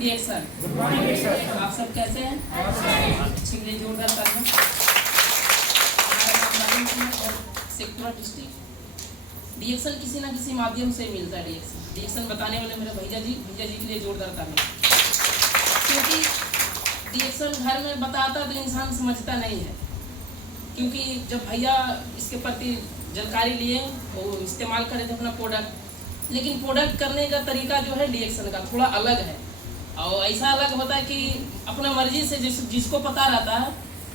Dear sir. आप सब कैसे हैं? अच्छी के लिए जोरदार तालियां। हमारा नाम मालूम है और सेक्टर डिस्ट्रिक्ट डीएक्शन किसी ना किसी माध्यम से मिलता है। डीएक्शन बताने वाले मेरे भैया जी के लिए जोरदार तालियां। क्योंकि डीएक्शन घर में बताता तो इंसान समझता नहीं है, क्योंकि जब भैया इसके प्रति जानकारी लिए वो इस्तेमाल करे थे अपना प्रोडक्ट, लेकिन प्रोडक्ट करने का तरीका जो है डीएक्शन का थोड़ा अलग है। और ऐसा अलग होता है कि अपना मर्जी से जिसको पता रहता है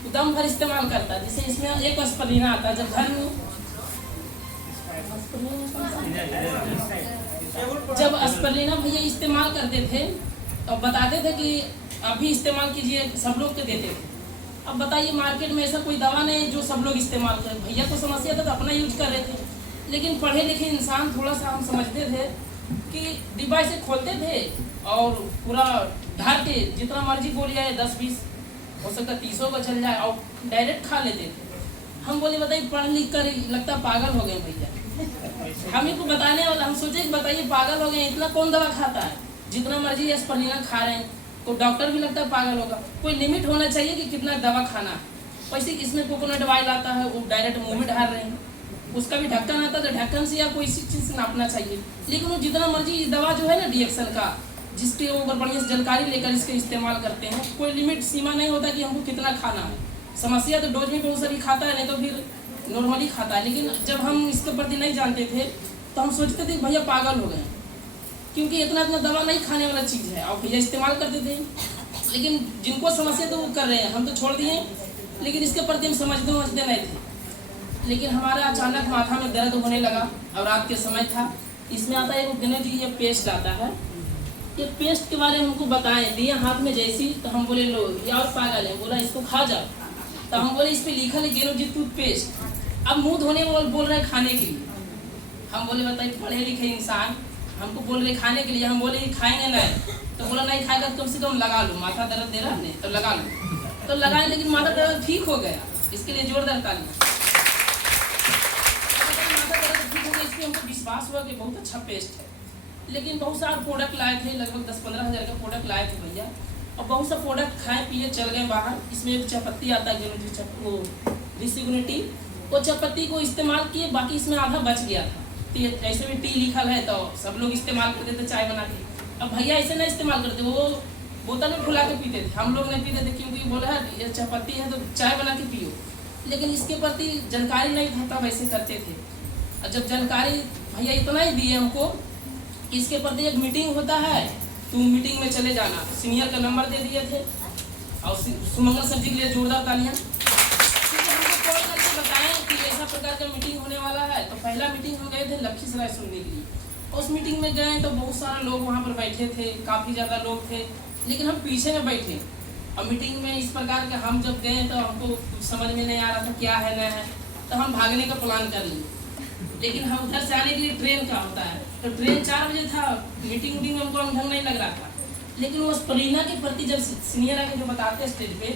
वो दम भर इस्तेमाल करता है। जैसे इसमें एक स्पलिना आता है, जब घर में जब स्पलिना भैया इस्तेमाल करते थे और बताते थे कि अभी इस्तेमाल कीजिए, सब लोग के देते थे। अब बताइए मार्केट में ऐसा कोई दवा नहीं जो सब लोग इस्तेमाल करें। भैया को समस्या था तो अपना यूज कर रहे थे, लेकिन पढ़े लिखे इंसान थोड़ा सा हम समझते थे कि डिब्बा से खोलते थे और पूरा ढार के जितना मर्जी गोली आए 10-20 हो सकता 30 को चल जाए और डायरेक्ट खा लेते थे। हम बोले बताइए पढ़ लिख कर लगता पागल हो गए भैया। हम इनको बताने वाला, हम सोचे कि बताइए पागल हो गए, इतना कौन दवा खाता है, जितना मर्जी एस्पिरिन खा रहे हैं तो डॉक्टर भी लगता है पागल होगा। कोई लिमिट होना चाहिए कि कितना दवा खाना है। वैसे इसमें कोकोनट ऑयल आता है, वो डायरेक्ट मुंह में ढाल रहे हैं, उसका भी ढक्कन आता है तो ढक्कन से या कोई चीज़ से नापना चाहिए। लेकिन वो जितना मर्जी दवा जो है ना डीएक्शन का, जिसके ऊपर बढ़िया से जानकारी लेकर इसके इस्तेमाल करते हैं, कोई लिमिट सीमा नहीं होता कि हमको कितना खाना है। समस्या तो डोज में बहुत सारी खाता है, नहीं तो फिर नॉर्मली खाता है। लेकिन जब हम इसके प्रति नहीं जानते थे तो हम सोचते थे भैया पागल हो गए, क्योंकि इतना दवा नहीं खाने वाला चीज़ है और भैया इस्तेमाल करते थे। लेकिन जिनको समस्या तो वो कर रहे हैं, हम तो छोड़ दिए, लेकिन इसके प्रति हम समझते नहीं थे। लेकिन हमारा अचानक माथा में दर्द होने लगा और रात के समय था। इसमें आता है गणेश जी ये पेस्ट आता है, ये पेस्ट के बारे में हमको बताएं, दिए हाथ में जैसी तो हम बोले लो ये और पागल है, बोला इसको खा जाओ। तो हम बोले इस पर लिखा है गणेश जी टूथपेस्ट। अब मुँह धोने में बोल रहे हैं खाने के लिए। हम बोले बताइए पढ़े लिखे इंसान हमको बोल रहे खाने के लिए, हम बोले खाएंगे नहीं, तो बोला नहीं खाएगा कम से कम लगा लो, माथा दर्द दे रहा है तो लगा लो। तो लगाए, लेकिन माथा दर्द ठीक हो गया। इसके लिए जोरदार ताली। हमको विश्वास हुआ कि बहुत अच्छा पेस्ट है। लेकिन बहुत सारे प्रोडक्ट लाए थे, लगभग 10-15 हज़ार का प्रोडक्ट लाए थे भैया, और बहुत सा प्रोडक्ट खाए पिए चल गए बाहर। इसमें एक चायपत्ती आता है रिसिग्निटी, वो चायपत्ती को इस्तेमाल किए, बाकी इसमें आधा बच गया था। ऐसे भी टी लिखल है तो सब लोग इस्तेमाल करते थे चाय बना के। अब भैया ऐसे नहीं इस्तेमाल करते, वो बोतल में फुला के पीते थे, हम लोग नहीं पीते थे, क्योंकि बोला है ये चायपत्ती है तो चाय बना के पियो। लेकिन इसके प्रति जानकारी नहीं था तब ऐसे करते थे। और जब जानकारी भैया इतना ही दिए हमको, इसके प्रति एक मीटिंग होता है, तुम मीटिंग में चले जाना। सीनियर का नंबर दे दिए थे और सुमंगल सर जी के लिए जोरदार तालियां। हमको कॉल करके बताएं कि ऐसा प्रकार का मीटिंग होने वाला है। तो पहला मीटिंग हम गए थे लखीसराय सुनने के लिए। उस मीटिंग में गए तो बहुत सारे लोग वहाँ पर बैठे थे, काफ़ी ज़्यादा लोग थे, लेकिन हम पीछे में बैठे। और मीटिंग में इस प्रकार के हम जब गए तो हमको कुछ समझ में नहीं आ रहा था क्या है नहीं है, तो हम भागने का प्लान कर लिए। लेकिन हम उधर से आने के लिए ट्रेन का होता है, तो ट्रेन 4 बजे था, मीटिंग में हमको ढंग नहीं लग रहा था। लेकिन वो स्पलिना के प्रति जब सीनियर आके जो बताते हैं स्टेज पे,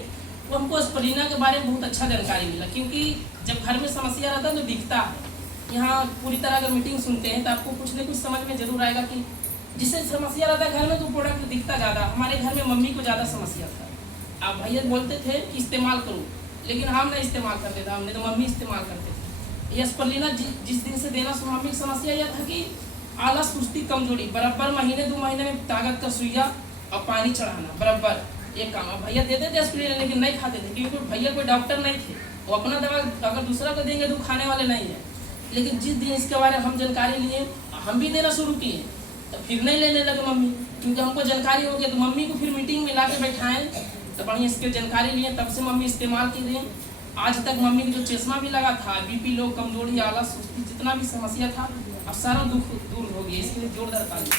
वो हमको स्पलिना के बारे में बहुत अच्छा जानकारी मिला। क्योंकि जब घर में समस्या रहता है तो दिखता है। यहाँ पूरी तरह अगर मीटिंग सुनते हैं तो आपको कुछ न कुछ समझ में जरूर आएगा कि जिससे समस्या रहता है घर में तो प्रोडक्ट दिखता ज़्यादा। हमारे घर में मम्मी को ज़्यादा समस्या था, आप भैया बोलते थे कि इस्तेमाल करो, लेकिन हम नहीं इस्तेमाल करते थे, हमने तो मम्मी इस्तेमाल करते थे। ये स्पलिना जिस दिन से देना शुरू, मम्मी की समस्या यह था कि आलस, सुस्ती, कमजोरी, बराबर महीने 2 महीने में ताकत का सुइया और पानी चढ़ाना बराबर एक काम। भैया देते थे स्पलिना, लेकिन नहीं खाते थे, क्योंकि भैया कोई डॉक्टर नहीं थे, वो अपना दवा अगर दूसरा को देंगे तो खाने वाले नहीं है। लेकिन जिस दिन इसके बारे में हम जानकारी लिए, हम भी देना शुरू किए, तो फिर नहीं लेने लगे मम्मी, क्योंकि हमको जानकारी हो गया। तो मम्मी को फिर मीटिंग में ला के बैठाएँ तो बढ़िया इसके जानकारी लिए, तब से मम्मी इस्तेमाल की रही। आज तक मम्मी को जो चश्मा भी लगा था, बीपी लो, कमजोरी, आलस, सुस्ती, जितना भी समस्या था, अब सारा दुख दूर हो गया। इसके लिए जोरदार ताली।